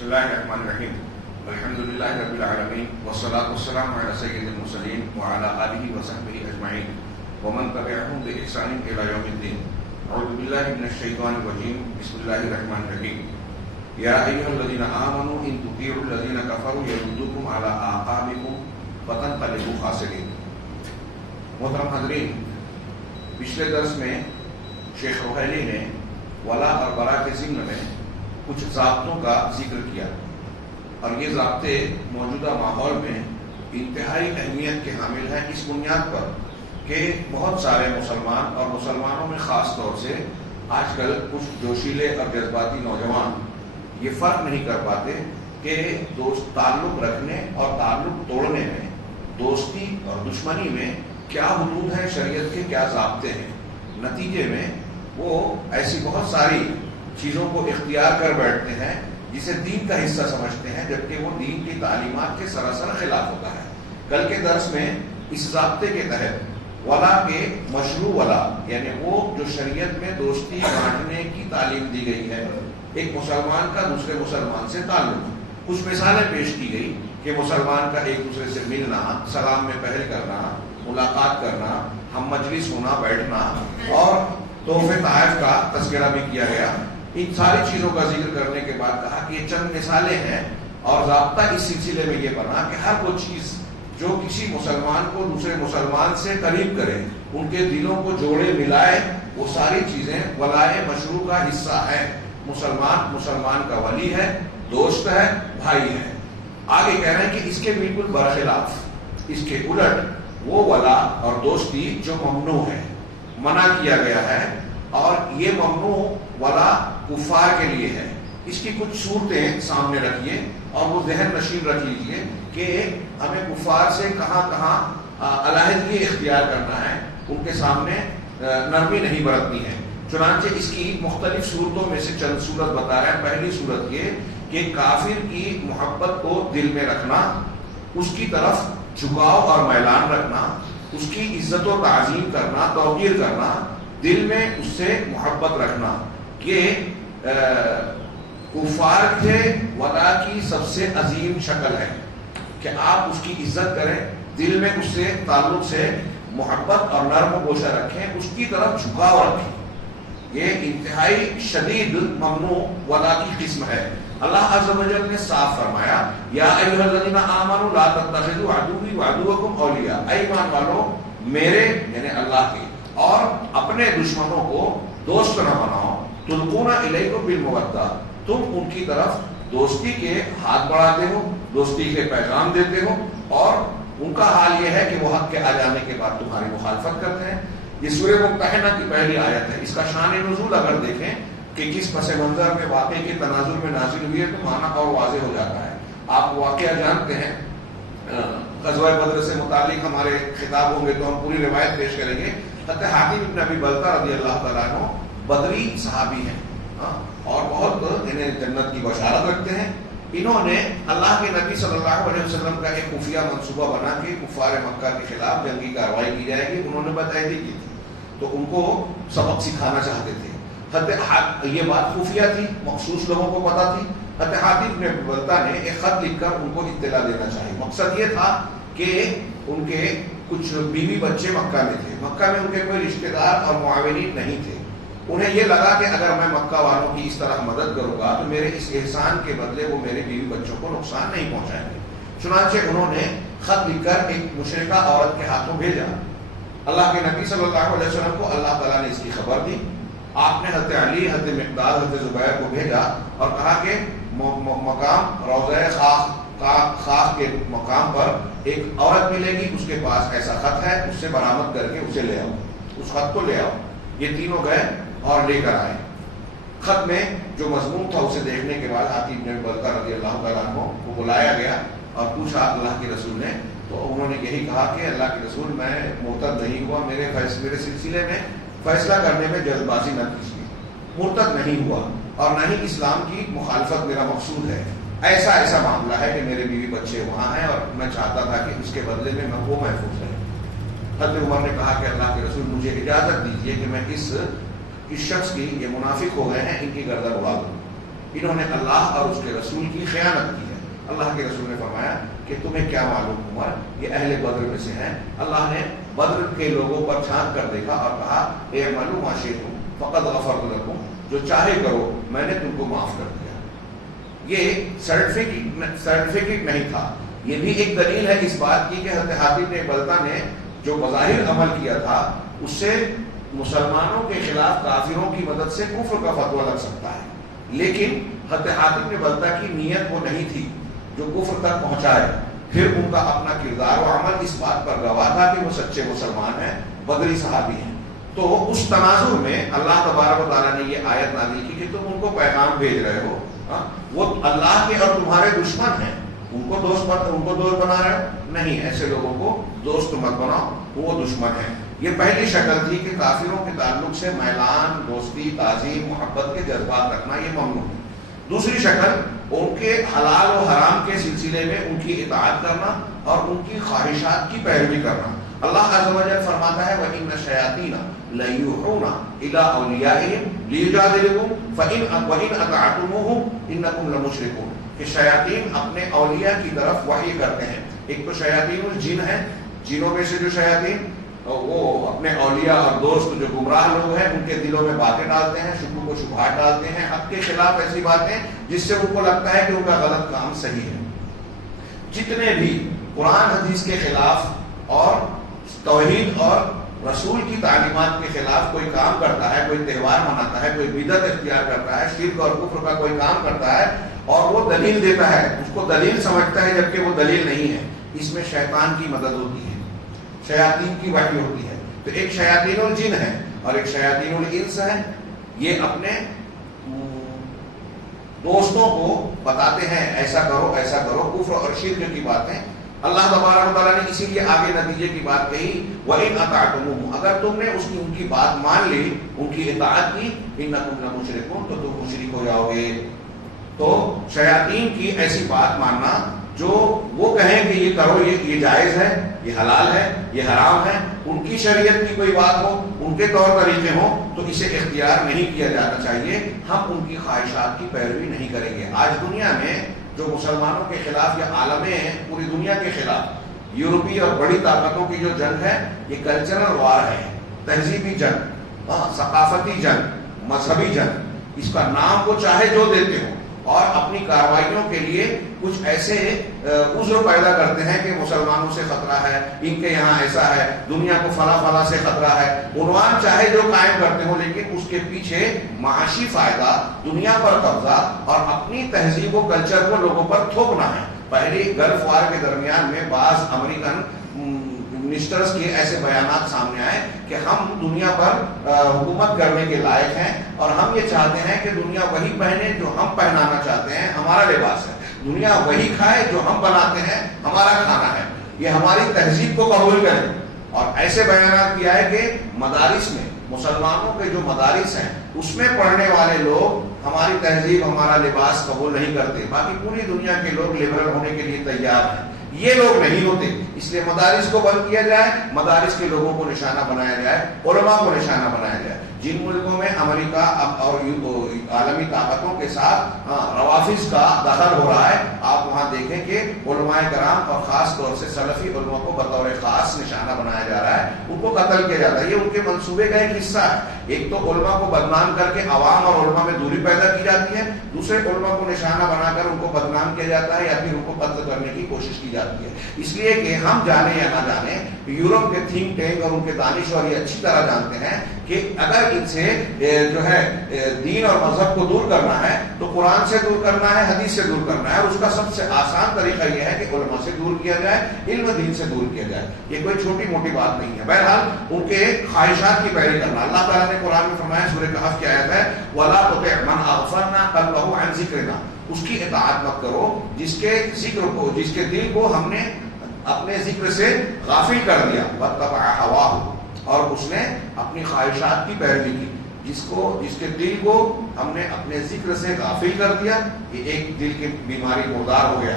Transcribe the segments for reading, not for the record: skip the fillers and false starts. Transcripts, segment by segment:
بسم اللہ الرحمن الرحیم الحمد للہ رب العالمین والصلاة والسلام علی سید المرسلین وعلی آلہ وصحبہ اجمعین ومن تبعهم بإحسان إلی یوم الدین. اعوذ باللہ من الشیطان الرجیم. بسم اللہ الرحمن الرحیم. یا ایھا الذین آمنوا ان تطیعوا الذین کفروا یردوکم علی اعقابکم فتنقلبوا خاسرین. محترم حاضرین، پچھلے درس میں شیخ روحیلی نے ولا اور برا کے ضمن میں کچھ ضابطوں کا ذکر کیا، اور یہ ضابطے موجودہ ماحول میں انتہائی اہمیت کے حامل ہیں، اس بنیاد پر کہ بہت سارے مسلمان اور مسلمانوں میں خاص طور سے آج کل کچھ جوشیلے اور جذباتی نوجوان یہ فرق نہیں کر پاتے کہ دوست تعلق رکھنے اور تعلق توڑنے میں، دوستی اور دشمنی میں کیا حدود ہیں، شریعت کے کیا ضابطے ہیں. نتیجے میں وہ ایسی بہت ساری چیزوں کو اختیار کر بیٹھتے ہیں جسے دین کا حصہ سمجھتے ہیں، جبکہ وہ دین کی تعلیمات کے سراسر خلاف ہوتا ہے. کل کے درس میں اس ضابطے کے تحت ولا کے مشروع ولا، یعنی وہ جو شریعت میں دوستی بانٹنے کی تعلیم دی گئی ہے، ایک مسلمان کا دوسرے مسلمان سے تعلق، کچھ مثالیں پیش کی گئی کہ مسلمان کا ایک دوسرے سے ملنا، سلام میں پہل کرنا، ملاقات کرنا، ہم مجلس ہونا، بیٹھنا، اور تحفے تحائف کا تذکرہ بھی کیا گیا. ان ساری چیزوں کا ذکر کرنے کے بعد کہا کہ یہ چند مثالیں ہیں، اور ضابطہ اس سلسلے میں یہ بنا کہ ہر وہ چیز جو کسی مسلمان کو دوسرے مسلمان سے قریب کرے، ان کے دلوں کو جوڑے ملائے، وہ ساری چیزیں ولائے مشروع کا حصہ ہے. مسلمان کا ولی ہے، دوست ہے، بھائی ہے. آگے کہہ رہے ہیں کہ اس کے بالکل برخلاف، اس کے الٹ وہ ولا اور دوستی جو ممنوع ہے، منع کیا گیا ہے، اور یہ ممنوع ولا کفار کے لیے ہے. اس کی کچھ صورتیں سامنے رکھیے اور وہ ذہن نشین رکھ لیجئے کہ ہمیں کفار سے کہاں کہاں علیحدگی اختیار کرنا ہے، ان کے سامنے نرمی نہیں برتنی ہے. چنانچہ اس کی مختلف صورتوں میں سے چند صورت بتا رہے ہیں. پہلی صورت یہ کہ کافر کی محبت کو دل میں رکھنا، اس کی طرف جھکاؤ اور میلان رکھنا، اس کی عزت و تعظیم کرنا، توقیر کرنا، دل میں اس سے محبت رکھنا. یہ کفار کے ولا کی سب سے عظیم شکل ہے کہ آپ اس کی عزت کریں، دل میں اس سے تعلق سے محبت اور نرم گوشہ رکھیں، اس کی طرف جھکاؤ رکھیں. یہ انتہائی شدید ممنوع ولا کی قسم ہے. اللہ عز و جل نے صاف فرمایا، یا ایھا الذین آمنوا لا تتخذوا عدوی وعدوکم اولیاء. اے ایمان والو، میرے یعنی اللہ کے اور اپنے دشمنوں کو دوست نہ بناؤ. تلقون الیکم بالمودۃ، تم ان کی طرف دوستی کے ہاتھ بڑھاتے ہو، دوستی کے پیغام دیتے ہو، اور ان کا حال یہ ہے کہ وہ حق کے آ جانے کے بعد تمہاری مخالفت کرتے ہیں. یہ سورہ ممتحنہ کی پہلی آیت ہے. اس کا شان نزول اگر دیکھیں کہ کس پس منظر میں واقعے کے تناظر میں نازل ہوئی ہے تو معنی اور واضح ہو جاتا ہے. آپ واقعہ جانتے ہیں، غزوہ بدر سے متعلق ہمارے خطاب ہوں گے تو ہم پوری روایت پیش کریں گے. حضرت حاتم بن ابی بلتہ رضی اللہ تعالیٰ عنہ بدری صحابی ہیں اور بہت انہیں جنت کی بشارت رکھتے ہیں. انہوں نے اللہ کے نبی صلی اللہ علیہ وسلم کا ایک خفیہ منصوبہ بنا کے کفار مکہ کے خلاف جنگی کارروائی کی جائے گی. انہوں نے بتائی کی تھی تو ان کو سبق سکھانا چاہتے تھے. یہ بات خفیہ تھی، مخصوص لوگوں کو پتا تھی. حضرت حاتم بن ابی بلتہ نے ایک خط لکھ کر ان کو اطلاع دینا چاہی. مقصد یہ تھا کہ ان کے کچھ بیوی بچے مکہ میں تھے، مکہ میں ان کے کوئی رشتہ دار اور معاونین نہیں تھے. انہیں یہ لگا کہ اگر میں مکہ والوں کی اس طرح مدد کروں گا تو میرے اس احسان کے بدلے وہ میرے بیوی بچوں کو نقصان نہیں پہنچائیں گے. چنانچہ انہوں نے خط لکھ کر ایک مشرکہ عورت کے ہاتھوں بھیجا. اللہ کے نبی صلی اللہ علیہ وسلم کو اللہ تعالیٰ نے اس کی خبر دی. آپ نے حضرت علی، حضرت مقداد، حضرت زبیر کو بھیجا اور کہا کہ مقام روضہ خاک کے مقام پر ایک عورت ملے گی، اس کے پاس ایسا خط ہے، اس سے برآمد کر کے اسے لے آؤ، اس خط کو لے آؤ. یہ تینوں گئے اور لے کر آئے. خط میں جو مضمون تھا اسے دیکھنے کے بعد حاتم بن بلتہ رضی اللہ تعالیٰ عنہ کو بلایا گیا اور پوچھا اللہ کے رسول نے. تو انہوں نے یہی کہا کہ اللہ کے رسول، میں مرتد نہیں ہوا، میرے سلسلے میں فیصلہ کرنے میں جلد بازی نہ کیجیے. مرتد نہیں ہوا اور نہ ہی اسلام کی مخالفت میرا مقصود ہے. ایسا معاملہ ہے کہ میرے بیوی بچے وہاں ہیں اور میں چاہتا تھا کہ اس کے بدلے میں وہ محفوظ رہے. حضرت عمر نے کہا کہ اللہ کے رسول، مجھے اجازت دیجیے کہ میں اس شخص کی، یہ منافق ہو گئے ہیں، ان کی گردن اڑا دوں. انہوں نے اللہ اور اس کے رسول کی خیانت کی ہے۔ اللہ کے رسول نے فرمایا کہ تمہیں کیا معلوم عمر، یہ اہل بدر میں سے ہیں۔ اللہ نے بدر کے لوگوں پر چھانٹ کر دیکھا اور کہا اعملوا ما شئتم فقد غفرت لکم، جو چاہے کرو میں نے تم کو معاف کر دیا۔ یہ سرٹیفکیٹ نہیں تھا، یہ بھی ایک دلیل ہے اس بات کی کہ حضرت حاتب بن بلتہ نے جو بظاہر عمل کیا تھا اس سے مسلمانوں کے خلاف کافروں کی مدد سے کفر کا فتویٰ لگ سکتا ہے، لیکن حضرت حاتب بن بلتہ کی نیت وہ نہیں تھی جو کفر تک پہنچائے۔ پھر ان کا اپنا کردار و عمل اس بات پر گواہ تھا کہ وہ سچے مسلمان ہیں، بدری صحابی ہیں۔ تو اس تناظر میں اللہ تبارک و تعالیٰ نے یہ آیت نازل کی کہ تم ان کو پیغام بھیج رہے ہو، وہ اللہ کے اور تمہارے دشمن ہیں، ان کو دوست بنا رہے ہو؟ نہیں، ایسے لوگوں کو دوست مت بناؤ، وہ دشمن ہیں۔ یہ پہلی شکل تھی کہ کافروں کے تعلق سے میلان، دوستی، تعظیم، محبت کے جذبات رکھنا یہ ممنوع ہے۔ دوسری شکل ان کے حلال و حرام کے سلسلے میں ان کی اطاعت کرنا اور ان کی خواہشات کی پیروی کرنا۔ اللہ عز و جل فرماتا ہے وَإِنَّ الشَّيَاطِينَ لَيُوحُونَ إِلَىٰ أَوْلِيَائِهِمْ لِيُجَادِلُوكُمْ وَإِنْ أَطَعْتُمُوهُمْ إِنَّكُمْ لَمُشْرِكُونَ، کہ شیاطین اپنے اولیاء کی طرف وحی کرتے ہیں۔ ایک تو شیاطین الجن ہیں، جنوں میں سے جو شیاطین وہ اپنے اولیاء اور دوست جو گمراہ لوگ ہیں ان کے دلوں میں باتیں ڈالتے ہیں، شکوک و شبہات ڈالتے ہیں، حق کے خلاف ایسی باتیں جس سے ان کو لگتا ہے کہ ان کا غلط کام صحیح ہے۔ جتنے بھی قرآن حدیث کے خلاف اور توحید اور رسول کی تعلیمات کے خلاف کوئی کام کرتا ہے، کوئی تہوار مناتا ہے، کوئی بدعت اختیار کرتا ہے، شرک اور کفر کا کوئی کام کرتا ہے اور وہ دلیل دیتا ہے، اس کو دلیل سمجھتا ہے جبکہ وہ دلیل نہیں ہے، اس میں شیطان کی مدد ہوتی ہے، شیاطین کی وحی ہوتی ہے۔ تو ایک شیاطین الجن ہے اور ایک شیاطین الانس ہے، یہ اپنے دوستوں کو بتاتے ہیں ایسا کرو ایسا کرو، کفر اور شرک کی باتیں۔ اللہ تبارک و تعالیٰ نے اسی لیے آگے نتیجے کی بات کہی وَإِنْ أَطَعْتُمُوهُ، اگر تم نے ان کی بات مان لی، ان کی اطاعت کی، إِنَّكُمْ لَمُشْرِكُونَ، تو تم مشرک ہو جاؤ گے۔ تو شیاطین کی ایسی بات ماننا جو وہ کہیں کہ یہ کرو، یہ جائز ہے، یہ حلال ہے، یہ حرام ہے، ان کی شریعت کی کوئی بات ہو، ان کے طور طریقے ہوں، تو اسے اختیار نہیں کیا جانا چاہیے۔ ہم ان کی خواہشات کی پیروی نہیں کریں گے۔ آج دنیا میں جو مسلمانوں کے خلاف یا عالمیں ہیں، پوری دنیا کے خلاف یورپی اور بڑی طاقتوں کی جو جنگ ہے، یہ کلچرل وار ہے، تہذیبی جنگ، ثقافتی جنگ، مذہبی جنگ، اس کا نام وہ چاہے جو دیتے ہو، اور اپنی کارروائیوں کے لیے کچھ ایسے عذر پیدا کرتے ہیں کہ مسلمانوں سے خطرہ ہے، ان کے یہاں ایسا ہے، دنیا کو فلاں فلاں سے خطرہ ہے، عنوان چاہے جو قائم کرتے ہو، لیکن اس کے پیچھے معاشی فائدہ، دنیا پر قبضہ اور اپنی تہذیب و کلچر کو لوگوں پر تھوپنا ہے۔ پہلی گلف وار کے درمیان میں بعض امریکن منسٹرز کے ایسے بیانات سامنے آئے کہ ہم دنیا پر حکومت کرنے کے لائق ہیں اور ہم یہ چاہتے ہیں کہ دنیا وہی پہنے جو ہم پہنانا چاہتے ہیں، ہمارا لباس ہے، دنیا وہی کھائے جو ہم بناتے ہیں، ہمارا کھانا ہے، یہ ہماری تہذیب کو قبول کریں۔ اور ایسے بیانات کیا ہے کہ مدارس میں، مسلمانوں کے جو مدارس ہیں اس میں پڑھنے والے لوگ ہماری تہذیب، ہمارا لباس قبول نہیں کرتے، باقی پوری دنیا کے لوگ لبرل ہونے کے لیے تیار ہیں، یہ لوگ نہیں ہوتے، اس لیے مدارس کو بند کیا جائے، مدارس کے لوگوں کو نشانہ بنایا جائے، علماء کو نشانہ بنایا جائے۔ جن ملکوں میں امریکہ اور عالمی طاقتوں کے ساتھ روافظ کا دخل ہو رہا ہے، آپ وہاں دیکھیں کہ علماء کرام اور خاص طور سے سلفی علماء کو بطور خاص نشانہ بنایا جا رہا ہے، ان کو قتل کیا جاتا ہے۔ یہ ان کے منصوبے کا ایک حصہ ہے۔ ایک تو علماء کو بدنام کر کے عوام اور علماء میں دوری پیدا کی جاتی ہے، دوسرے علماء کو نشانہ بنا کر ان کو بدنام کیا جاتا ہے یا پھر ان کو قتل کرنے کی کوشش کی جاتی ہے۔ اس لیے کہ ہم جانے یا نہ جانے، یورپ کے تھنک ٹینک اور ان کے دانشور یہ اچھی طرح جانتے ہیں کہ اگر ان سے جو ہے دین اور مذہب کو دور کرنا ہے تو قرآن سے دور کرنا ہے، حدیث سے دور کرنا ہے، اور اس کا سب سے آسان طریقہ یہ ہے کہ علماء سے دور کیا جائے، علم دین سے دور کیا جائے۔ یہ کوئی چھوٹی موٹی بات نہیں ہے۔ بہرحال ان کے خواہشات کی پیروی کرنا، اللہ تعالیٰ نے قرآن میں فرمایا، سورہ کہف کی آیت ہے وَلَا تُطِعْ مَنْ أَغْفَلْنَا قَلْبَهُ عَنْ ذِكْرِنَا، اس کی اطاعت مت کرو جس کے ذکر کو، جس کے دل کو ہم نے اپنے ذکر سے غافل کر دیا، وَاتَّبَعَ هَوَاهُ، اور اس نے اپنی خواہشات کی پیروی کی، جس کے دل کو ہم نے اپنے ذکر سے غافل کر دیا، یہ ایک دل کی بیماری مردار ہو گیا،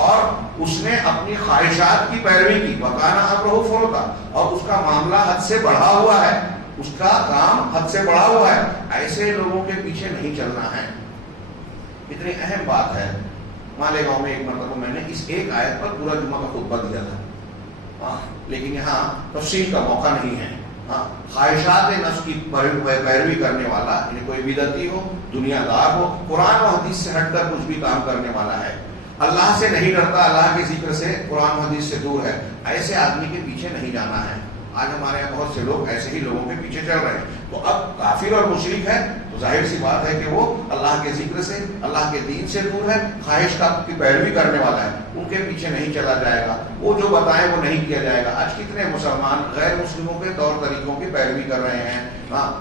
اور اس نے اپنی خواہشات کی پیروی کی، وَكَانَ أَمْرُهُ فُرُطًا، اور اس کا معاملہ حد سے بڑھا ہوا ہے، اس کا کام حد سے بڑھا ہوا ہے۔ ایسے لوگوں کے پیچھے نہیں چلنا ہے۔ اتنی اہم بات ہے. مالیگاؤں میں ایک مرتبہ میں نے اس ایک آیت پر پورا جمعہ کا خطبہ دیا تھا. لیکن یہاں تفصیل کا موقع نہیں ہے. خواہشات نفس کی پیروی کرنے والا، یعنی کوئی بدعتی ہو، دنیا دار ہو، قرآن و حدیث سے ہٹ کر کچھ بھی کام کرنے والا ہے، اللہ سے نہیں ڈرتا، اللہ کے ذکر سے، قرآن و حدیث سے دور ہے، ایسے آدمی کے پیچھے نہیں جانا ہے. آج ہمارے یہاں بہت سے لوگ ایسے ہی لوگوں کے پیچھے چل رہے ہیں. تو اب کافر اور مشرک ہے تو ظاہر سی بات ہے کہ وہ اللہ کے ذکر سے، اللہ کے دین سے دور ہے، خواہش کی پیروی کرنے والا ہے. ان کے پیچھے نہیں چلا جائے گا، وہ جو بتائیں وہ نہیں کیا جائے گا. آج کتنے مسلمان غیر مسلموں کے طور طریقوں کی پیروی کر رہے ہیں.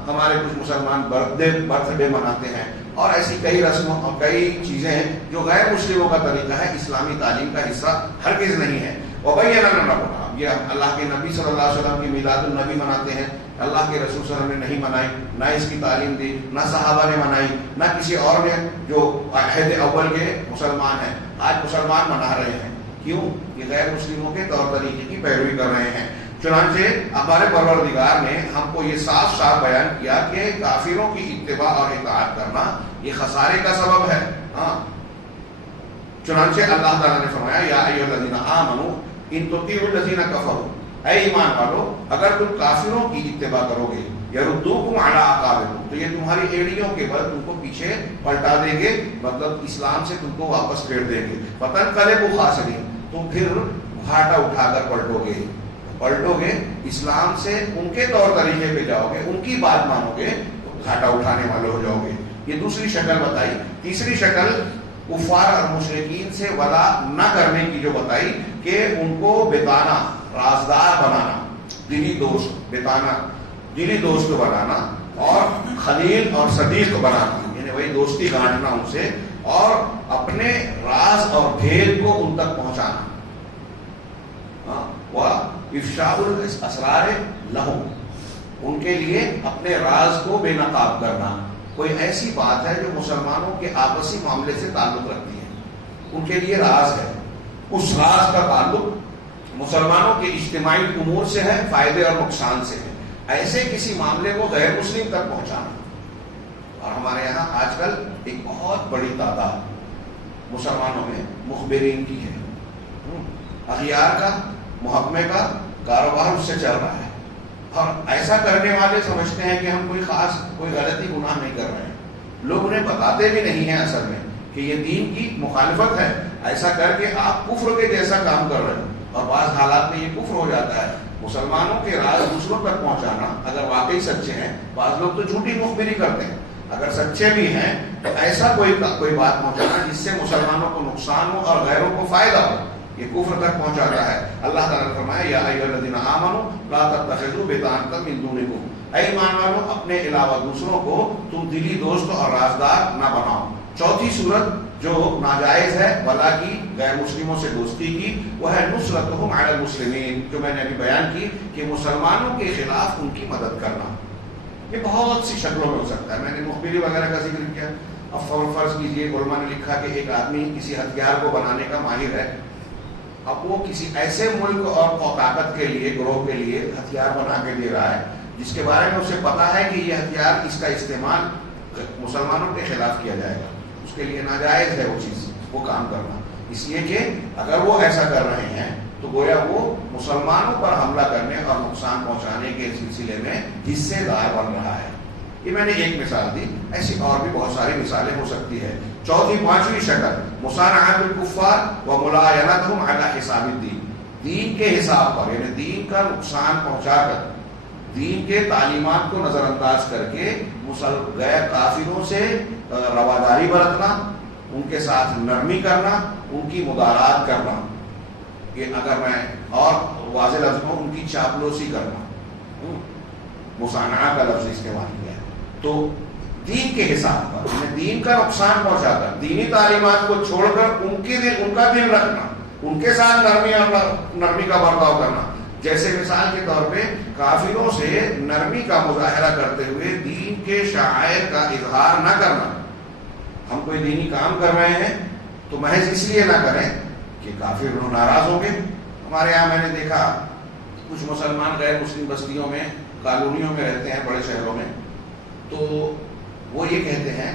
ہمارے کچھ مسلمان برتھ ڈے مناتے ہیں اور ایسی کئی رسموں اور کئی چیزیں ہیں جو غیر مسلموں کا طریقہ ہے، اسلامی تعلیم کا حصہ ہرگز نہیں ہے. وبین لنا، یہ اللہ کے نبی صلی اللہ علیہ وسلم کی میلاد النبی مناتے ہیں، اللہ کے رسول صلی اللہ علیہ وسلم نے نہیں منائی، نہ اس کی تعلیم دی، نہ صحابہ نے منائی، نہ کسی اور نے جو عہد اول کے مسلمان ہیں. آج مسلمان منا رہے ہیں. کیوں؟ یہ غیر مسلموں کے طور طریقے کی پیروی کر رہے ہیں. چنانچہ ہمارے پروردگار نے ہم کو یہ صاف صاف بیان کیا کہ کافروں کی اتباع اور اطاعت کرنا یہ خسارے کا سبب ہے. چنانچہ اللہ تعالیٰ نے فرمایا یا ایھا الذین آمنوا ان تطیعوا الذین کفروا، اے ایمان والو اگر تم کافروں کی اتباع کرو گے، یردوکم علی اعقابکم، تو یہ تمہاری ایڑیوں کے بل تم کو پیچھے پلٹا دیں گے، مطلب اسلام سے تم کو واپس پھیر دیں گے. فتنقلبوا خاسرین، تم پھر گھاٹا اٹھا کر پلٹو گے اسلام سے، ان کے طور طریقے پہ جاؤ گے، ان کی بات مانو گے تو گھاٹا اٹھانے والے ہو جاؤ گے. یہ دوسری شکل بتائی. تیسری شکل کفار اور مشرکین سے ولا نہ کرنے کی جو بتائی کہ ان کو بتانا، رازدار بنانا، دلی دوست بنانا اور خلیل اور صدیق بنانا، یعنی وہی دوستی گانٹنا ان سے اور اپنے راز اور بھید کو ان تک پہنچانا. افشاء الاسرار لہم، ان کے لیے اپنے راز کو بے نقاب کرنا. کوئی ایسی بات ہے جو مسلمانوں کے آپسی معاملے سے تعلق رکھتی ہے، ان کے لیے راز ہے، اس راز کا تعلق مسلمانوں کے اجتماعی امور سے ہے، فائدے اور نقصان سے ہے، ایسے کسی معاملے کو غیر مسلم تک پہنچانا. اور ہمارے یہاں آج کل ایک بہت بڑی تعداد مسلمانوں میں مخبرین کی ہے. اغیار کا، محکمے کا کاروبار اس سے چل رہا ہے، اور ایسا کرنے والے سمجھتے ہیں کہ ہم کوئی غلطی گناہ نہیں کر رہے ہیں. لوگ انہیں بتاتے بھی نہیں ہیں اصل میں کہ یہ دین کی مخالفت ہے. ایسا کر کے آپ کفر کے جیسا کام کر رہے ہیں، اور بعض حالات میں یہ کفر ہو جاتا ہے. مسلمانوں کے راز دوسروں تک پہنچانا اگر واقعی سچے ہیں، بعض لوگ تو جھوٹی مخبری کرتے ہیں، اگر سچے بھی ہیں تو ایسا کوئی بات پہنچانا جس سے مسلمانوں کو نقصان ہو اور غیروں کو فائدہ ہو، یہ کفر تک پہنچاتا ہے. اللہ تعالیٰ نے فرمایا یا ایھا الذین آمنوا لا تتخذوا بطانۃ من دونکم، اے ایمان والو اپنے علاوہ دوسروں کو تم دلی دوست اور رازدار نہ بناؤ. چوتھی صورت جو ناجائز ہے ولا کی، غیر مسلموں سے دوستی کی، وہ ہے نصرتہم علی المسلمین، جو میں نے ابھی بیان کی کہ مسلمانوں کے خلاف ان کی مدد کرنا. یہ بہت سی شکلوں میں ہو سکتا ہے. میں نے مخبری وغیرہ کا ذکر کیا. اب فرض کیجئے علماء نے لکھا کہ ایک آدمی کسی ہتھیار کو بنانے کا ماہر ہے، اب وہ کسی ایسے ملک اور طاقت کے لیے، گروہ کے لیے ہتھیار بنا کے دے رہا ہے جس کے بارے میں اسے پتا ہے کہ یہ ہتھیار، اس کا استعمال مسلمانوں کے خلاف کیا جائے گا، اس کے لیے ناجائز ہے وہ چیز، وہ کام کرنا. اس لیے کہ اگر وہ ایسا کر رہے ہیں تو گویا وہ مسلمانوں پر حملہ کرنے اور نقصان پہنچانے کے سلسلے میں حصے دار بن رہا ہے. یہ میں نے ایک مثال دی، ایسی اور بھی بہت ساری مثالیں ہو سکتی ہے. چوتھی پانچویں شکل مصانعۃ الکفار و ملاعنتہم علی حساب الدین، دین کے حساب پر، یعنی دین کا نقصان پہنچا کر، دین کے تعلیمات کو نظر انداز کر کے غیر کافروں سے رواداری برتنا، ان کے ساتھ نرمی کرنا، ان کی مدارات کرنا. یہ اگر میں اور واضح لفظ میں ان کی چاپلوسی کرنا، مصانعہ کا لفظ استعمال کیا ہے، تو دین کے حساب پر، یعنی دین کا نقصان پہنچا کر، دینی تعلیمات کو چھوڑ کر ان کا دل رکھنا، ان کے ساتھ نرمی کا برتاؤ کرنا. جیسے مثال کے طور پہ کافروں سے نرمی کا مظاہرہ کرتے ہوئے دین کے شعائر کا اظہار نہ کرنا. ہم کوئی دینی کام کر رہے ہیں تو محض اس لیے نہ کریں کہ کافر ناراض ہوں گے. ہمارے یہاں میں نے دیکھا کچھ مسلمان غیر مسلم بستیوں میں، کالونیوں میں رہتے ہیں بڑے شہروں میں، تو وہ یہ کہتے ہیں،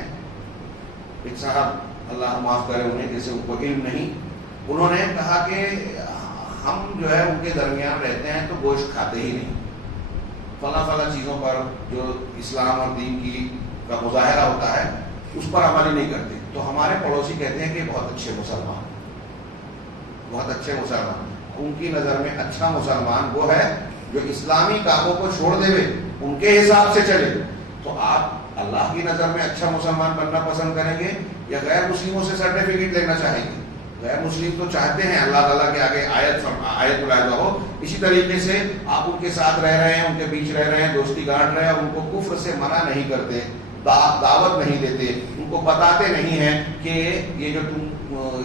ایک صاحب اللہ معاف کرے انہیں، جیسے ان کو علم نہیں، انہوں نے کہا کہ ہم جو ہے ان کے درمیان رہتے ہیں تو گوشت کھاتے ہی نہیں، فلاں فلاں چیزوں پر جو اسلام اور دین کی کا مظاہرہ ہوتا ہے اس پر عمل ہی نہیں کرتے. تو ہمارے پڑوسی کہتے ہیں کہ بہت اچھے مسلمان، بہت اچھے مسلمان. ان کی نظر میں اچھا مسلمان وہ ہے جو اسلامی کاموں کو چھوڑ دے، ان کے حساب سے چلے. تو آپ اللہ کی نظر میں اچھا مسلمان بننا پسند کریں گے یا غیر مسلموں سے سرٹیفکیٹ لینا چاہیں گے؟ غیر مسلم تو چاہتے ہیں اللہ تعالیٰ کے آگے آیت العظہ ہو. اسی طریقے سے آپ ان کے ساتھ رہ رہے ہیں، ان کے بیچ رہ رہے ہیں، دوستی گانٹ رہے ہیں، ان کو کفر سے منع نہیں کرتے، دعوت نہیں دیتے، ان کو بتاتے نہیں ہیں کہ یہ جو تم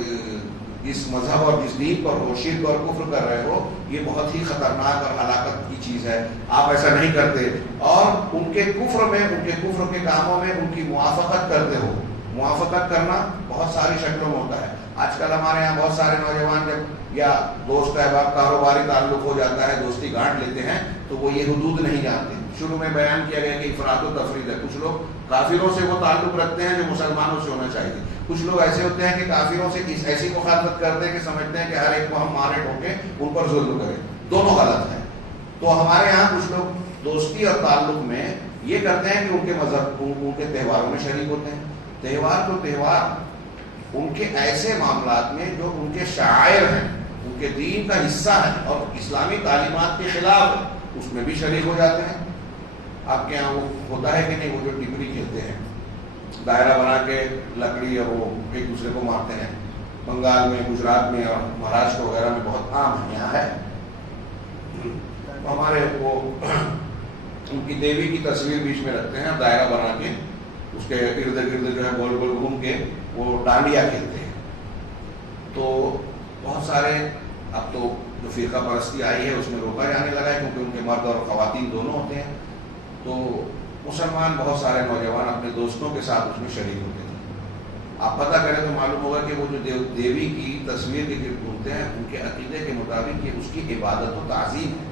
جس مذہب اور جس دین پر ہو، شرک اور کفر کر رہے ہو، یہ بہت ہی خطرناک اور ہلاکت کی چیز ہے، آپ ایسا نہیں کرتے. اور ان کے کفر میں، ان کے کفر کے کاموں میں ان کی موافقت کرتے ہو. موافقت کرنا بہت ساری شکلوں میں ہوتا ہے. آج کل ہمارے یہاں بہت سارے نوجوان جب یا دوست احباب کاروباری تعلق ہو جاتا ہے، دوستی گانٹ لیتے ہیں، تو وہ یہ حدود نہیں جانتے. شروع میں بیان کیا گیا کہ افراط و تفرید ہے. کچھ لوگ کافروں سے وہ تعلق رکھتے ہیں جو مسلمانوں سے ہونا چاہیے. کچھ لوگ ایسے ہوتے ہیں کہ کافروں سے ایسی مخالفت کرتے ہیں کہ سمجھتے ہیں کہ ہر ایک کو ہم مارے ٹھوکے ان پر ظلم کریں. دونوں غلط ہیں. تو ہمارے یہاں کچھ لوگ دوستی اور تعلق میں یہ کرتے ہیں کہ ان کے مذہب، ان کے تہواروں میں شریک ہوتے ہیں. تہوار تو تہوار ان کے ایسے معاملات میں جو ان کے شعائر ہیں، ان کے دین کا حصہ ہے اور اسلامی تعلیمات کے خلاف ہے، اس میں بھی شریک ہو جاتے ہیں. آپ کے یہاں وہ ہوتا ہے کہ نہیں، وہ جو ٹپری کھیلتے ہیں، دائرہ بنا کے لکڑی اور وہ ایک دوسرے کو مارتے ہیں، بنگال میں، گجرات میں اور مہاراشٹر وغیرہ میں بہت عام ہے. یہاں ہے ہمارے وہ ان کی دیوی کی تصویر بیچ میں رکھتے ہیں، دائرہ بنا کے اس کے ارد گرد جو ہے گول گول گھوم کے وہ ڈانڈیا کھیلتے ہیں. تو بہت سارے اب تو جو فرقہ پرستی آئی ہے اس میں روکا جانے لگا ہے، کیونکہ ان کے مرد اور خواتین دونوں ہوتے ہیں. تو مسلمان بہت سارے نوجوان اپنے دوستوں کے ساتھ اس میں شریک ہوتے ہیں. آپ پتہ کریں تو معلوم ہوگا کہ وہ جو دیوی کی تصویر کے گرد گھومتے ہیں، ان کے عقیدے کے مطابق یہ اس کی عبادت و تعظیم ہے.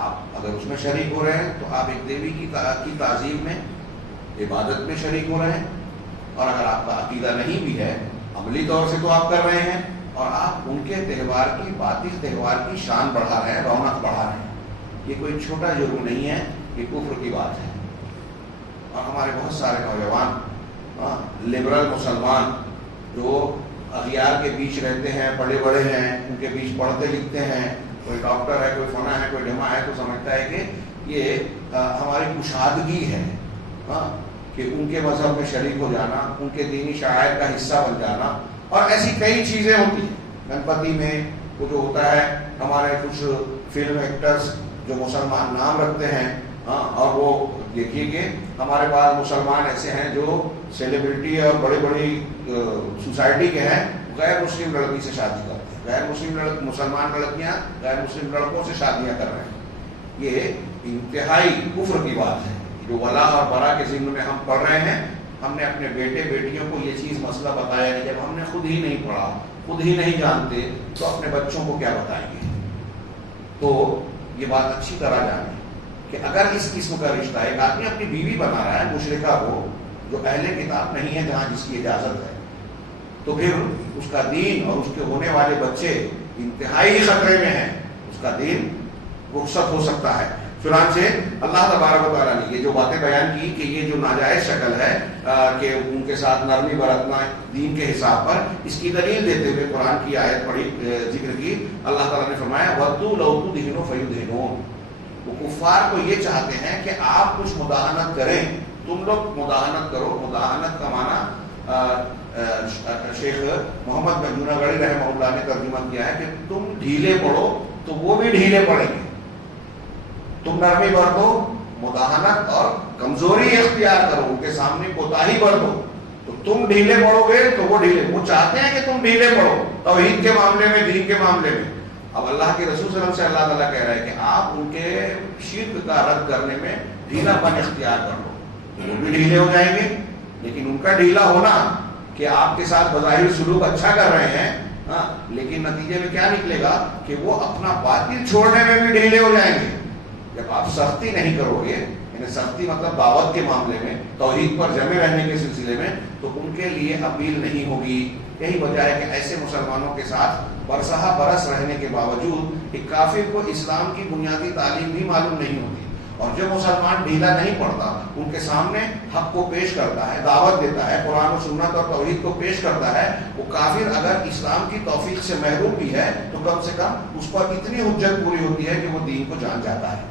آپ اگر اس میں شریک ہو رہے ہیں تو آپ ایک دیوی کی تعظیم میں، عبادت میں شریک ہو رہے ہیں. اور اگر آپ کا عقیدہ نہیں بھی ہے، عملی طور سے تو آپ کر رہے ہیں، اور آپ ان کے تہوار کی، باطل تہوار کی شان بڑھا رہے ہیں، رونق بڑھا رہے ہیں. یہ کوئی چھوٹا جرم نہیں ہے، یہ کفر کی بات ہے. اور ہمارے بہت سارے نوجوان لبرل مسلمان جو اغیار کے بیچ رہتے ہیں، پڑھے بڑے ہیں، ان کے بیچ پڑھتے لکھتے ہیں، کوئی ڈاکٹر ہے، کوئی فنا ہے، کوئی ڈھما ہے، تو سمجھتا ہے کہ یہ ہماری کشادگی ہے کہ ان کے مذہب میں شریک ہو جانا، ان کے دینی شعائر کا حصہ بن جانا. اور ایسی کئی چیزیں ہوتی ہیں. گنپتی میں وہ جو ہوتا ہے، ہمارے کچھ فلم ایکٹرز جو مسلمان نام رکھتے ہیں، اور وہ دیکھیے کہ ہمارے پاس مسلمان ایسے ہیں جو سیلیبریٹی اور بڑی بڑی سوسائٹی کے ہیں، غیر مسلم لڑکی سے شادی کرتے ہیں. غیر مسلم مسلمان لڑکیاں غیر مسلم لڑکوں سے شادیاں کر رہے ہیں. یہ انتہائی کفر کی بات ہے. جو ولا اور برا کے ضمن میں ہم پڑھ رہے ہیں، ہم نے اپنے بیٹے بیٹیوں کو یہ چیز مسئلہ بتایا نہیں. جب ہم نے خود ہی نہیں پڑھا، خود ہی نہیں جانتے، تو اپنے بچوں کو کیا بتائیں گے؟ تو یہ بات اچھی طرح جانیں کہ اگر اس قسم کا رشتہ ایک آدمی اپنی بیوی بنا رہا ہے مشرکہ کو، جو اہل کتاب نہیں ہے جہاں جس کی اجازت ہے، تو پھر اس کا دین اور اس کے ہونے والے بچے انتہائی خطرے میں ہیں. اس کا دین رخصت ہو سکتا ہے. چنانچہ اللہ تبارک و تعالیٰ نے یہ جو باتیں بیان کی کہ یہ جو ناجائز شکل ہے کہ ان کے ساتھ نرمی برتنا دین کے حساب پر، اس کی دلیل دیتے ہوئے قرآن کی آیت پڑھی، ذکر کی. اللہ تعالیٰ نے فرمایا وَدُّوا لَوْ تُدْهِنُ فَيُدْهِنُونَ. وہ کفار کو یہ چاہتے ہیں کہ آپ کچھ مداہنت کریں، تم لوگ مداہنت کرو. مداہنت کا معنی شیخ محمد بن جوناگڑھی رحمہ اللہ نے ترجمہ کیا ہے کہ تم ڈھیلے پڑو تو وہ بھی ڈھیلے پڑیں گے. تم نرمی برتو، مداہنت اور کمزوری اختیار کرو، ان کے سامنے کوتاہی برتو، تو تم ڈھیلے پڑو گے تو وہ ڈھیلے. وہ چاہتے ہیں کہ تم ڈھیلے پڑو توحید کے معاملے میں، دین کے معاملے میں. اب اللہ کے رسول صلی اللہ علیہ وسلم سے اللہ تعالیٰ کہہ رہا ہے کہ آپ ان کے شرک کا رد کرنے میں ڈھیلا پن اختیار کر لو. وہ بھی ڈھیلے ہو جائیں گے، لیکن ان کا ڈھیلا ہونا کہ آپ کے ساتھ بظاہر سلوک اچھا کر رہے ہیں، لیکن نتیجے میں کیا نکلے گا کہ وہ اپنا باطل چھوڑنے میں بھی ڈھیلے ہو جائیں گے. جب آپ سختی نہیں کرو گے یعنی سختی مطلب دعوت کے معاملے میں، توحید پر جمے رہنے کے سلسلے میں، تو ان کے لیے اپیل نہیں ہوگی۔ یہی وجہ ہے کہ ایسے مسلمانوں کے ساتھ برسہ برس رہنے کے باوجود ایک کافر کو اسلام کی بنیادی تعلیم بھی معلوم نہیں ہوتی، اور جو مسلمان ڈھیلا نہیں پڑتا، ان کے سامنے حق کو پیش کرتا ہے، دعوت دیتا ہے، قرآن و سنت اور توحید کو پیش کرتا ہے، وہ کافر اگر اسلام کی توفیق سے محروم بھی ہے تو کم سے کم اس پر اتنی حجت پوری ہوتی ہے کہ وہ دین کو جان جاتا ہے۔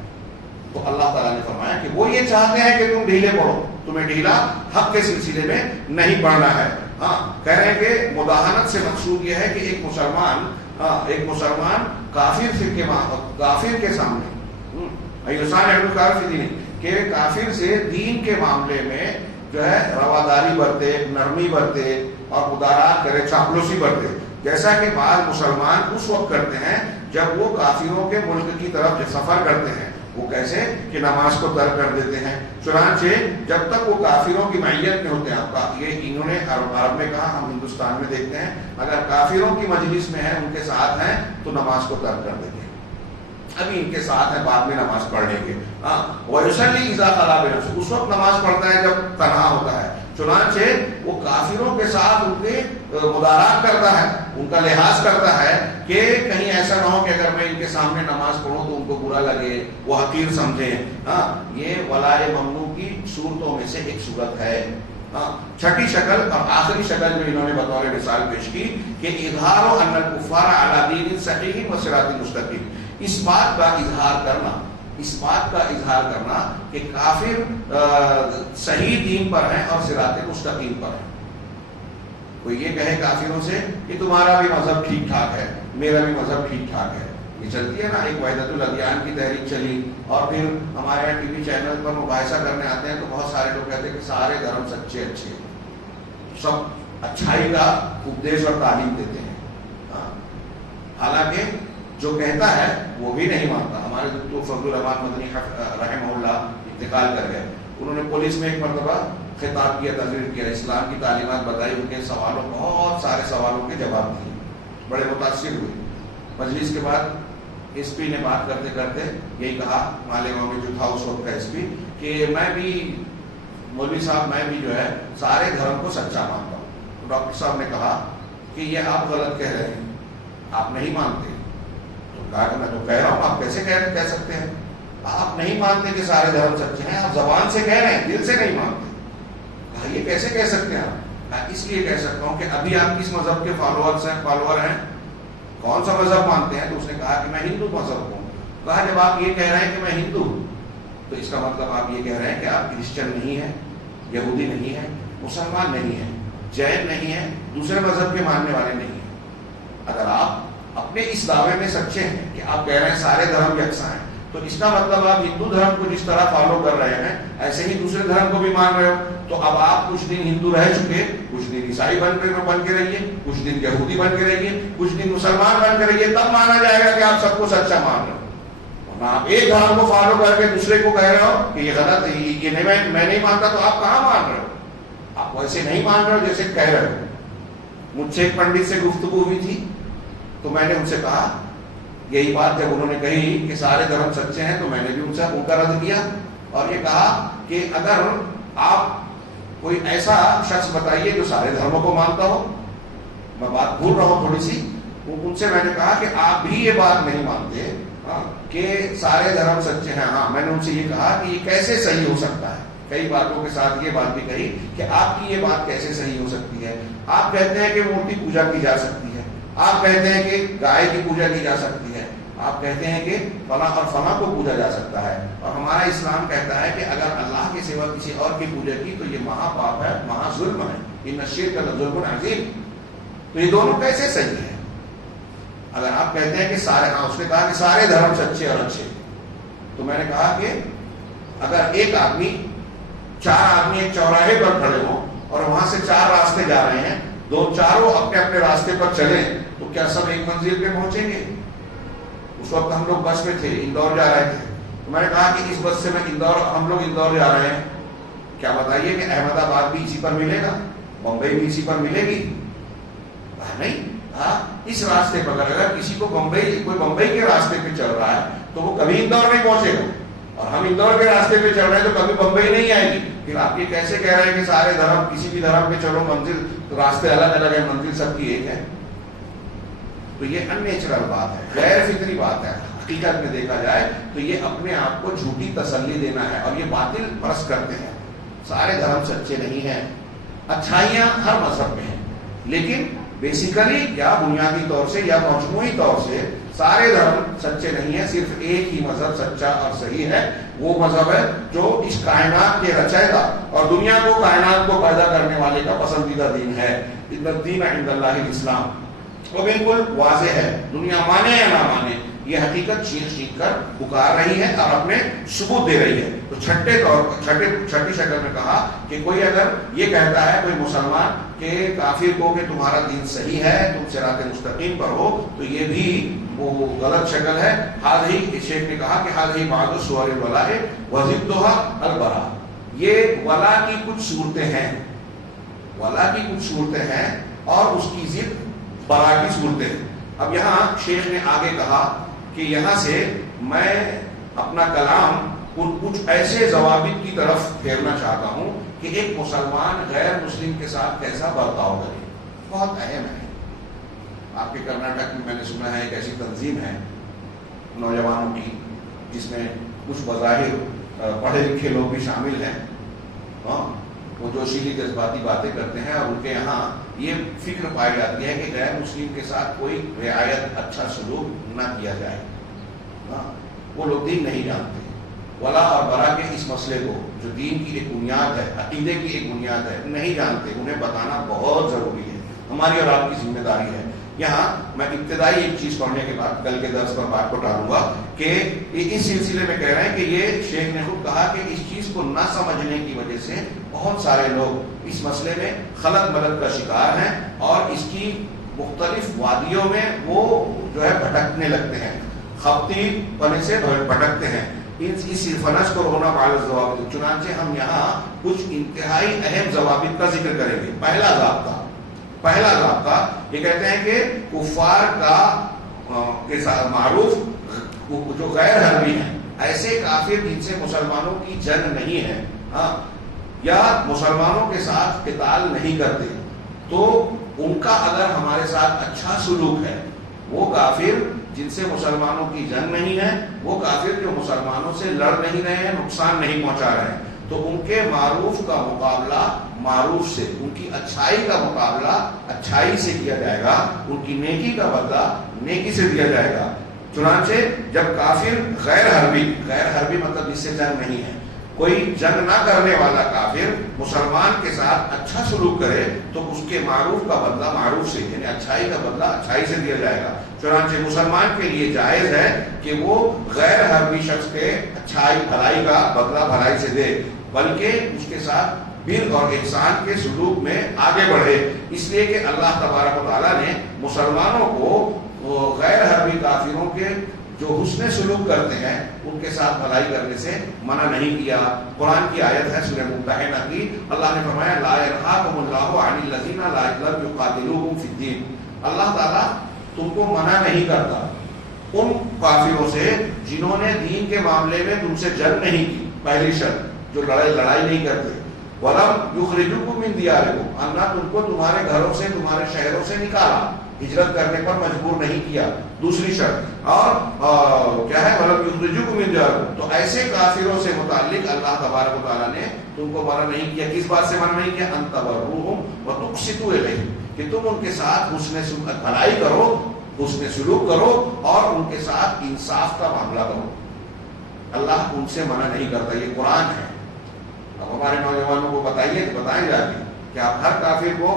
تو اللہ تعالیٰ نے فرمایا کہ وہ یہ چاہتے ہیں کہ تم ڈھیلے پڑھو، تمہیں ڈھیلا حق کے سلسلے میں نہیں پڑھنا ہے۔ ہاں، کہہ رہے ہیں کہ مداہنت سے مقصود یہ ہے کہ ایک مسلمان کافر کے سامنے کہ کافر سے دین کے معاملے میں جو ہے رواداری برتے، نرمی برتے اور مدارات کرے، چاپلوسی برتے، جیسا کہ بعض مسلمان اس وقت کرتے ہیں جب وہ کافروں کے ملک کی طرف سفر کرتے ہیں۔ وہ کیسے کہ نماز کو ترک کر دیتے ہیں۔ چنانچہ جب تک وہ کافروں کی معیت میں ہوتے ہیں، یہ انہوں نے عرب میں کہا، ہم ہندوستان میں دیکھتے ہیں، اگر کافروں کی مجلس میں ہیں، ان کے ساتھ ہیں تو نماز کو ترک کر دیتے ہیں، ابھی ان کے ساتھ ہیں، بعد میں نماز پڑھ لیں گے۔ وَيُصَلِّي إِذَا خَلَا بِنَفْسِهِ، اس وقت نماز پڑھتا ہے جب تنہا ہوتا ہے۔ چنانچہ وہ کافروں کے ساتھ ان کے مدارات کرتا ہے، ان کا لحاظ کرتا ہے کہ کہیں ایسا نہ ہو کہ اگر میں ان کے سامنے نماز پڑھوں تو ان کو برا لگے، وہ حقیر سمجھیں۔ یہ ولائے ممنوع کی صورتوں میں سے ایک صورت ہے۔ چھٹی شکل اور آخری شکل جو انہوں نے بطور مثال پیش کی کہ اظہار ان الکفار علی دین صحیح و صراط مستقیم، اس بات کا اظہار کرنا کہ کافر صحیح دین پر ہیں اور صراط مستقیم پر ہیں۔ کوئی یہ کہے کافروں سے کہ تمہارا بھی مذہب ٹھیک ٹھاک ہے، میرا بھی مذہب ٹھیک ٹھاک ہے، یہ چلتی ہے نا، ایک وحدت الادیان کی تحریک چلی، اور پھر ہمارے یہاں ٹی وی چینل پر مباحثہ کرنے آتے ہیں تو بہت سارے لوگ کہتے ہیں کہ سارے دھرم سچے سب اچھائی کا اپدیش اور تعلیم دیتے ہیں۔ حالانکہ جو کہتا ہے وہ بھی نہیں مانتا۔ ہمارے دکتور فضل الرحمان مدنی رحمہ اللہ انتقال کر گئے، انہوں نے پولیس میں ایک مرتبہ خطاب کیا، تقریر کیا، اسلام کی تعلیمات بتائی، ان کے سوالوں، بہت سارے سوالوں کے جواب دیے، بڑے متاثر ہوئے۔ مجلس کے بعد ایس پی نے بات کرتے کرتے یہی کہا، مالیگاؤں میں جو تھا اس وقت کا ایس پی، کہ میں بھی مولوی صاحب، میں بھی جو ہے سارے دھرم کو سچا مانتا ہوں۔ تو ڈاکٹر صاحب نے کہا کہ یہ آپ غلط کہہ رہے ہیں، آپ نہیں مانتے۔ تو کہا کہ میں تو کہہ رہا ہوں، آپ کیسے کہہ سکتے ہیں؟ آپ نہیں مانتے کہ سارے دھرم سچے ہیں، آپ زبان سے کہہ رہے ہیں، دل سے نہیں مانتے۔ کہا یہ کیسے کہہ سکتے ہیں آپ؟ کہا اس لیے کہہ سکتا ہوں کہ ابھی آپ کس مذہب کے فالوور ہیں، کون سا مذہب مانتے ہیں؟ تو اس نے کہا کہ میں ہندو مذہب ہوں۔ کہا جب آپ یہ کہہ رہے ہیں کہ میں ہندو ہوں تو اس کا مطلب آپ یہ کہہ رہے ہیں کہ آپ کرسچن نہیں ہیں، یہودی نہیں ہیں، مسلمان نہیں ہیں، جین نہیں ہیں، دوسرے مذہب کے ماننے والے نہیں ہیں۔ اگر آپ اپنے اس دعوے میں سچے ہیں کہ آپ کہہ رہے ہیں سارے دھرم یکساں ہیں، تو اس کا مطلب آپ ہندو دھرم کو جس طرح فالو کر رہے ہیں ایسے ہی دوسرے دھرم کو بھی مان رہے ہو۔ تو اب آپ کچھ دن ہندو رہ چکے، کچھ دن عیسائی بن کے رہیے، کچھ دن یہودی بن کے رہیے، کچھ دن مسلمان بن کے رہیے، تب مانا جائے گا کہ آپ سب کو سچا مان رہے ہو۔ ورنہ آپ ایک دھرم کو فالو کر کے دوسرے کو کہہ رہے ہو کہ یہ غلط ہے، یہ نہیں، میں نہیں مانتا، تو آپ کہاں مان رہے ہو؟ آپ ویسے نہیں مان رہے ہو جیسے کہہ رہے ہو۔ مجھ سے ایک پنڈت سے گفتگو ہوئی تھی تو میں نے ان سے کہا یہی بات، جب انہوں نے کہی کہ سارے دھرم سچے ہیں تو میں نے بھی ان کا رد کیا اور یہ کہا کہ اگر آپ کوئی ایسا شخص بتائیے جو سارے دھرموں کو مانتا ہو، میں بات بھول رہا ہوں تھوڑی سی، ان سے میں نے کہا کہ آپ بھی یہ بات نہیں مانتے کہ سارے دھرم سچے ہیں۔ ہاں، میں نے ان سے یہ کہا کہ یہ کیسے صحیح ہو سکتا ہے، کئی باتوں کے ساتھ یہ بات بھی کہی کہ آپ کی یہ بات کیسے صحیح ہو سکتی ہے۔ آپ کہتے ہیں کہ مورتی پوجا کی جا سکتی ہے، آپ کہتے ہیں کہ گائے کی پوجا کی جا سکتی ہے، آپ کہتے ہیں کہ فلاں اور فلاں کو پوجا جا سکتا ہے، اور ہمارا اسلام کہتا ہے کہ اگر اللہ کے سوا کسی اور کی پوجا کی تو یہ مہا پاپ ہے، مہا ظلم ہے، ان الشرک لظلم عظیم۔ تو یہ دونوں کیسے صحیح ہے؟ اگر آپ کہتے ہیں کہ سارے، اس نے کہا کہ سارے دھرم سچے اور اچھے، تو میں نے کہا کہ اگر ایک آدمی، چار آدمی ایک چوراہے پر کھڑے ہوں اور وہاں سے چار راستے جا رہے ہیں، چاروں اپنے اپنے راستے پر چلیں تو کیا سب ایک منزل پہ پہنچیں گے؟ اس وقت ہم لوگ بس میں تھے، اندور جا رہے تھے، تو میں نے کہا کہ اس بس سے ہم لوگ اندور جا رہے ہیں، کیا بتائیے کہ احمد آباد بھی اسی پر ملے گا، بمبئی بھی اسی پر ملے گی؟ نہیں، اس راستے پر اگر کسی کو کوئی بمبئی کے راستے پہ چل رہا ہے تو وہ کبھی اندور نہیں پہنچے گا، اور ہم اندور کے راستے پہ چل رہے ہیں تو کبھی بمبئی نہیں آئے گی. پھر آپ یہ کیسے کہہ رہے ہیں کہ سارے دھرم کسی بھی دھرم پہ چلو منزل راستے الگ الگ ہے, منزل سب کی ایک ہے؟ تو یہ ان نیچرل بات ہے, غیر فطری بات ہے. حقیقت میں دیکھا جائے تو یہ اپنے آپ کو جھوٹی تسلی دینا ہے, اور یہ باطل پرست کرتے ہیں. سارے دھرم سچے نہیں ہیں, اچھائیاں ہر مذہب میں ہیں, لیکن بیسیکلی یا بنیادی طور سے یا مجموعی طور سے سارے دھرم سچے نہیں ہیں. صرف ایک ہی مذہب سچا اور صحیح ہے, وہ مذہب ہے جو اس کائنات کے رچائے گا اور دنیا کو کائنات کو پیدا کرنے والے کا پسندیدہ دین ہے. ان الدین عند اللہ الاسلام. وہ بالکل واضح ہے, دنیا مانے یا نہ مانے یہ حقیقت چیخ کر پکار رہی ہے اور اپنے ثبوت دے رہی ہے. تو چھٹی شکل میں کہا کہ کوئی اگر یہ کہتا ہے کوئی مسلمان کہ کافر کو کہ تمہارا دین صحیح ہے, تم صراط مستقیم پر ہو, تو یہ بھی وہ غلط شکل ہے. حاضی شیخ نے کہا کہ حاضی بعض صور الولاء وضدها البراء. یہ ولا کی کچھ صورتیں ہیں, ولا کی کچھ صورتیں ہیں اور اس کی ضد برا کی صورتیں ہیں. اب یہاں شیخ نے آگے کہا کہ یہاں سے میں اپنا کلام کچھ ایسے ضوابط کی طرف پھیرنا چاہتا ہوں کہ ایک مسلمان غیر مسلم کے ساتھ کیسا برتاؤ کرے. بہت اہم ہے. آپ کے کرناٹک میں نے سنا ہے ایک ایسی تنظیم ہے نوجوانوں کی جس میں کچھ بظاہر پڑھے لکھے لوگ بھی شامل ہیں. وہ جوشیلی جذباتی باتیں کرتے ہیں اور ان کے یہاں یہ فکر پائی جاتی ہے کہ غیر مسلم کے ساتھ کوئی رعایت اچھا سلوک نہ کیا جائے. وہ لوگ دین نہیں جانتے. ولا اور برا کے اس مسئلے کو جو دین کی ایک بنیاد ہے, عقیدے کی ایک بنیاد ہے, نہیں جانتے. انہیں بتانا بہت ضروری ہے, ہماری اور آپ کی ذمہ داری ہے. یہاں میں ابتدائی ایک چیز پڑھنے کے بعد کل کے درس پر بات کو ٹالوں گا کہ اس سلسلے میں کہہ رہے ہیں کہ یہ شیخ نے خود کہا کہ اس چیز کو نہ سمجھنے کی وجہ سے بہت سارے لوگ اس مسئلے میں خلط ملط کا شکار ہیں اور اس کی مختلف وادیوں میں وہ جو ہے بھٹکنے لگتے ہیں, خبتی پنے سے بھٹکتے ہیں. اس فنس کو رونا پال ضوابط. چنانچہ ہم یہاں کچھ انتہائی اہم ضوابط کا ذکر کریں گے. پہلا ضابطہ یہ کہتے ہیں کہ کفار کے ساتھ معروف جو غیر حربی ہیں, ایسے کافر جن سے مسلمانوں کی جنگ نہیں ہے, یا مسلمانوں کے ساتھ قتال نہیں کرتے, تو ان کا اگر ہمارے ساتھ اچھا سلوک ہے, وہ کافر جن سے مسلمانوں کی جنگ نہیں ہے, وہ کافر جو مسلمانوں سے لڑ نہیں رہے ہیں, نقصان نہیں پہنچا رہے ہیں, تو ان کے معروف کا مقابلہ معروف سے, ان کی اچھائی کا مقابلہ اچھائی سے کیا جائے گا, ان کی نیکی کا بدلہ نیکی سے دیا جائے گا. چنانچہ جب کافر غیر حربی مطلب جس سے جنگ نہیں ہے, کوئی جنگ نہ کرنے والا کافر مسلمان کے ساتھ اچھا سلوک کرے تو اس کے معروف کا بدلہ معروف سے, یعنی اچھائی کا بدلہ اچھائی سے دیا جائے گا. چنانچہ مسلمان کے لیے جائز ہے کہ وہ غیر حربی شخص کے اچھائی بھلائی کا بدلہ بھلائی سے دے, بلکہ اس کے ساتھ بر اور احسان کے سلوک میں آگے بڑھے. اس لیے کہ اللہ تبارک و تعالیٰ نے مسلمانوں کو غیر حربی کافروں کے جو حسن سلوک کرتے ہیں ان کے ساتھ بھلائی کرنے سے منع نہیں کیا. قرآن کی آیت ہے سورہ ممتحنہ کی, اللہ نے فرمایا لا ينهاكم الله عن الذين لم يقاتلوكم في الدين. اللہ تعالیٰ تم کو منع نہیں کرتا ان کافروں سے جنہوں نے دین کے معاملے میں تم سے جنگ نہیں کی. پہلی شرط جو لڑائی نہیں کرتے. وَلَمْ يُخْرِجُوكُم مِّن دِيَارِكُمْ, اللہ تم کو تمہارے گھروں سے تمہارے شہروں سے نکالا, ہجرت کرنے پر مجبور نہیں کیا. دوسری شرط اور کیا ہے, وَلَمْ يُخْرِجُوكُم مِّن دِيَارِكُمْ. تو ایسے کافروں سے متعلق اللہ تبارک و تعالیٰ نے تم کو منع نہیں کیا. کس بات سے منع نہیں کیا؟ أَن تَبَرُّوهُمْ وَتُقْسِطُوا إِلَيْهِمْ, کہ تم ان کے ساتھ حسن بھلائی کرو, حسن سلوک کرو اور ان کے ساتھ انصاف کا معاملہ کرو. اللہ ان سے منع نہیں کرتا, یہ قرآن ہے. اب ہمارے نوجوانوں کو بتائیں جا کے کہ آپ ہر کافر کو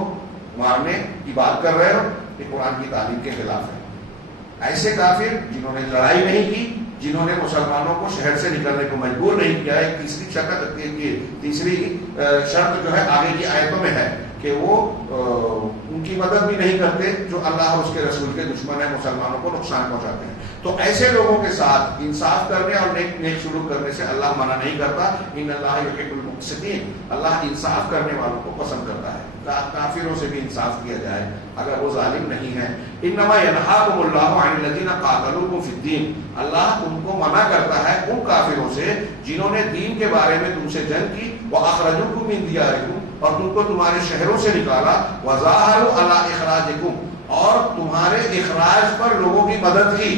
مارنے کی بات کر رہے ہو, یہ قرآن کی تعلیم کے خلاف ہے. ایسے کافر جنہوں نے لڑائی نہیں کی, جنہوں نے مسلمانوں کو شہر سے نکلنے کو مجبور نہیں کیا. ایک تیسری شرط جو ہے آگے کی آیتوں میں ہے کہ وہ ان کی مدد بھی نہیں کرتے جو اللہ اور اس کے رسول کے دشمن ہیں, مسلمانوں کو نقصان پہنچاتے ہیں. تو ایسے لوگوں کے ساتھ انصاف کرنے اور نیک سلوک کرنے سے اللہ منع نہیں کرتا. ان اللہ یحب المقسطین, اللہ انصاف کرنے والوں کو پسند کرتا ہے. کافروں سے بھی انصاف کیا جائے اگر وہ ظالم نہیں ہے. انما ینہاکم اللہ عن الذین قاتلوکم فی الدین، اللہ تم کو منع کرتا ہے ان کافروں سے جنہوں نے دین کے بارے میں تم سے جنگ کی، واخرجوکم من دیارکم، اور تم کو تمہارے شہروں سے نکالا، وظاہروا علی اخراجکم، اور تمہارے اخراج پر لوگوں کی مدد کی،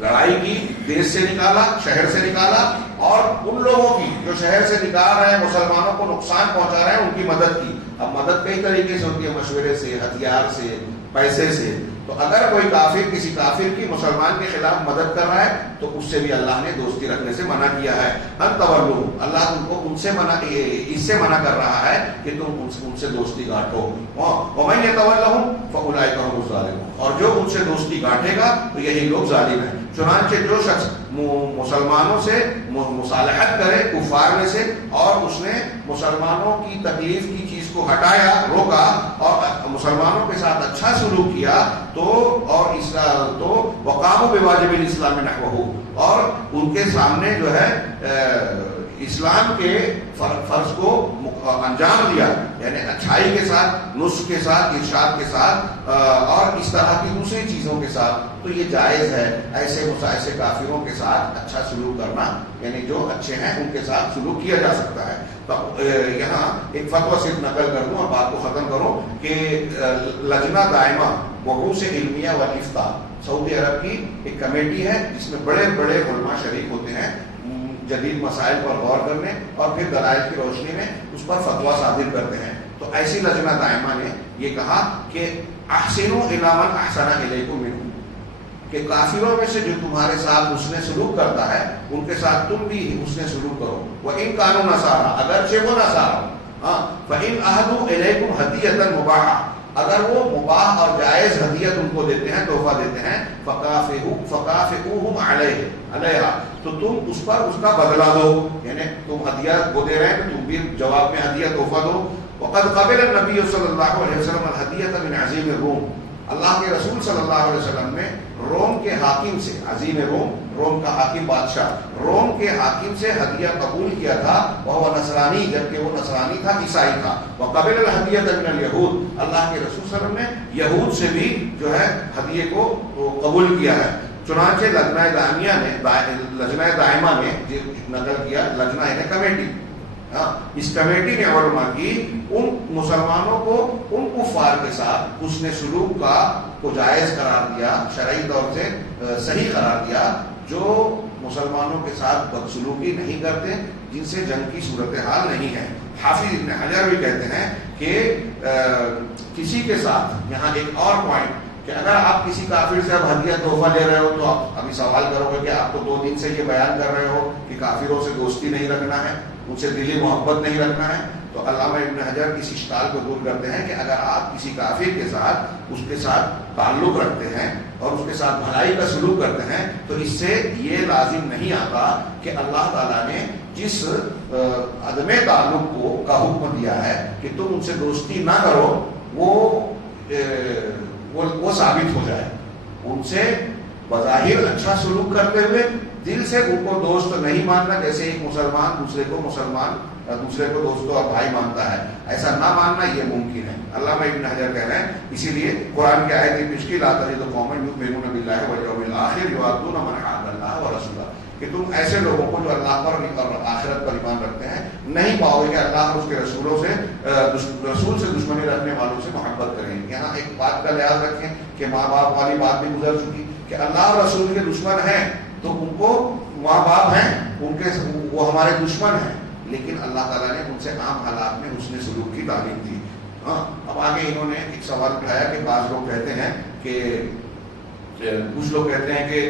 لڑائی کی، دیش سے نکالا، شہر سے نکالا، اور ان لوگوں کی جو شہر سے نکال رہے ہیں، مسلمانوں کو نقصان پہنچا رہے ہیں، ان کی مدد کی. اب مدد کئی طریقے سے ہوتی ہے، مشورے سے، ہتھیار سے، پیسے سے. تو اگر کوئی کافر کسی کافر کی مسلمان کے خلاف مدد کر رہا ہے تو اس سے بھی اللہ نے دوستی رکھنے سے منع کیا ہے. ان تولوا، اللہ تم کو ان سے منع، اس سے منع کر رہا ہے کہ تم ان سے دوستی گاٹھو. ومن یتولہم فاولئک هم الظالمون، اور جو ان سے دوستی گاٹھے گا تو یہی لوگ ظالم ہیں. چنانچہ جو شخص مسلمانوں سے مصالحت کرے کفار میں سے، اور اس نے مسلمانوں کی تکلیف کی چیز کو ہٹایا، روکا، اور مسلمانوں کے ساتھ اچھا سلوک کیا، تو وقاموا بواجب الاسلام نحوہ، اور ان کے سامنے جو ہے اسلام کے فرض کو انجام دیا، یعنی اچھائی کے ساتھ، نصح کے ساتھ، ارشاد کے ساتھ، اور اس طرح کی دوسری چیزوں کے ساتھ. تو یہ جائز ہے ایسے کافروں کے ساتھ اچھا سلوک کرنا، یعنی جو اچھے ہیں ان کے ساتھ سلوک کیا جا سکتا ہے. تو یہاں ایک فتویٰ صرف نقل کر دوں اور بات کو ختم کروں کہ لجنہ دائمہ بحوث علمیہ والافتاء، سعودی عرب کی ایک کمیٹی ہے جس میں بڑے بڑے علماء شریک ہوتے ہیں، جدید مسائل پر غور کرنے اور پھر دلائل کی روشنی میں اس پر فتویٰ صادر کرتے ہیں. تو ایسی لجنہ دائمہ نے یہ کہا کہ احسنوا الی من احسن الیکم منهم، کہ کافروں میں سے جو تمہارے ساتھ حسن سلوک کرتا ہے ان کے ساتھ تم بھی حسن سلوک کرو. وَإِن كَانُوا نَصَارَىٰ، اگرچہ وہ نصارہ ہوں. فَإِنْ أَهْدُوا إِلَيْكُمْ هَدِيَّةً مُبَاحَةً، اگر وہ مباح اور جائز ہدیت ان کو دیتے ہیں، تحفہ دیتے ہیں، فَكَافِئُوهُمْ عَلَيْهَا، تو تم اس پر اس کا بدلہ دو، یعنی تم ہدیہ وہ دے رہے ہیں تو تم بھی جواب میں ہدیہ تحفہ دو. وَقَدْ قَبِلَ النَّبِيُّ صلی اللہ علیہ وسلم الْهَدِيَّةَ مِنْ عَظِيمِ الرُّومِ، اللہ کے رسول صلی اللہ علیہ وسلم نے روم کے حاکم سے، عظیم روم کا حاکم بادشاہ، روم کے حاکم سے ہدیہ قبول کیا تھا، وہ نصرانی، جبکہ وہ نصرانی تھا، عیسائی تھا. وقبل الہدیۃ من الیہود، اللہ کے رسول صلی اللہ علیہ وسلم نے یہود سے بھی جو ہے ہدیے کو قبول کیا ہے. چنانچہ لجنہ دائمہ نے نقل کیا، لجنہ یعنی کمیٹی، اس کمیٹی نے علماء کی ان مسلمانوں کو ان کفار کے ساتھ حسن سلوک کو جائز قرار دیا، شرعی طور سے صحیح قرار دیا، جو مسلمانوں کے ساتھ بدسلوکی نہیں کرتے، جن سے جنگ کی صورتحال نہیں ہے. حافظ ابن حجر بھی کہتے ہیں کہ کسی کے ساتھ، یہاں ایک اور پوائنٹ کہ اگر آپ کسی کافر سے اب ہدیہ تحفہ لے رہے ہو تو آپ ابھی سوال کرو گے کہ آپ تو 2 دن سے یہ بیان کر رہے ہو کہ کافروں سے دوستی نہیں رکھنا ہے، ان سے دلی محبت نہیں رکھنا ہے. تو علامہ ابن حجر اس اشکال کو دور کرتے ہیں کہ اگر آپ کسی کافر کے ساتھ اس کے ساتھ تعلق رکھتے ہیں اور اس کے ساتھ بھلائی کا سلوک کرتے ہیں تو اس سے یہ لازم نہیں آتا کہ اللہ تعالیٰ نے جس عدم تعلق کا حکم دیا ہے کہ تم ان سے دوستی نہ کرو وہ ثابت ہو جائے. ان سے بظاہر اچھا سلوک کرتے ہوئے دل سے ان کو دوست نہیں ماننا، جیسے ایک مسلمان دوسرے کو دوست اور بھائی مانتا ہے، ایسا نہ ماننا یہ ممکن ہے. علامہ ابن حجر کہہ رہے ہیں اسی لیے قرآن کی آیت مشکل آتا قوم یؤمنون باللہ والیوم الآخر یوادون من حاد اللہ ورسولہ، کہ تم ایسے لوگوں کو جو اللہ پر اور آخرت پر ایمان رکھتے ہیں نہیں پاؤ گے کہ اللہ اور اس کے رسول سے دشمنی رکھنے والوں سے محبت کریں. یہاں ایک بات کا لحاظ رکھیں کہ ماں باپ والی بات بھی گزر چکی کہ اللہ اور رسول کے دشمن ہیں تو ان کو ماں باپ ہیں، وہ ہمارے دشمن ہیں، لیکن اللہ تعالیٰ نے ان سے عام حالات میں حسن سلوک کی تعلیم دی. اب آگے انہوں نے ایک سوال اٹھایا کہ بعض لوگ کہتے ہیں کہ کچھ لوگ کہتے ہیں کہ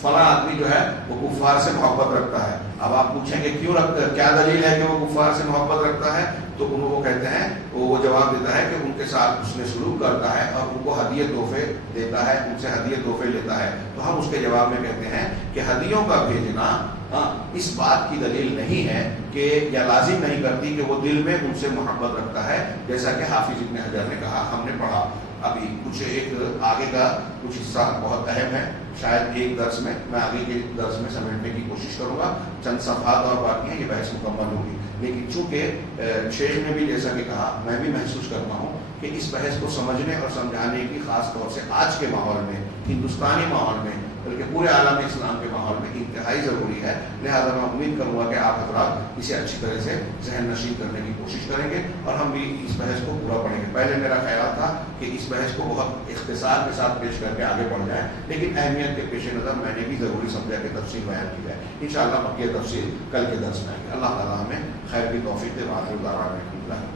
فلاں آدمی جو ہے وہ کفار سے محبت رکھتا ہے. اب آپ پوچھیں کہ کیوں رکھتا ہے، کیا دلیل ہے کہ وہ کفار سے محبت رکھتا ہے؟ تو انہوں کو کہتے ہیں، وہ جواب دیتا ہے کہ ان کے ساتھ حسن سلوک کرتا ہے اور ان کو ہدیے تحفے دیتا ہے، ان سے ہدیے تحفے لیتا ہے. تو ہم اس کے جواب میں کہتے ہیں کہ ہدیوں کا بھیجنا اس بات کی دلیل نہیں ہے کہ یا لازم نہیں کرتی کہ وہ دل میں ان سے محبت رکھتا ہے، جیسا کہ حافظ ابن حجر نے کہا. ہم نے پڑھا ابھی کچھ ایک آگے کا کچھ حصہ بہت اہم ہے، شاید ایک درس میں، میں آگے کے درس میں سمیٹنے کی کوشش کروں گا، چند صفحات اور باقی ہیں، یہ بحث مکمل ہوگی. لیکن چونکہ شیخ نے بھی جیسا کہ کہا، میں بھی محسوس کرتا ہوں کہ اس بحث کو سمجھنے اور سمجھانے کی خاص طور سے آج کے ماحول میں، ہندوستانی ماحول میں، بلکہ پورے عالم اسلام کے ماحول میں انتہائی ضروری ہے. لہذا میں امید کروں گا کہ آپ حضرات اسے اچھی طرح سے ذہن نشین کرنے کی کوشش کریں گے اور ہم بھی اس بحث کو پورا پڑھیں گے. پہلے میرا خیال تھا کہ اس بحث کو بہت اختصار کے ساتھ پیش کر کے آگے بڑھ جائیں، لیکن اہمیت کے پیش نظر میں نے بھی ضروری سمجھا کہ تفصیل بیان کی جائے. انشاءاللہ بقیہ تفصیل کل کے درس میں آئے گی. اللہ تعالیٰ ہمیں خیر کی توفیق دے. وآخر دعوانا الحمد للہ.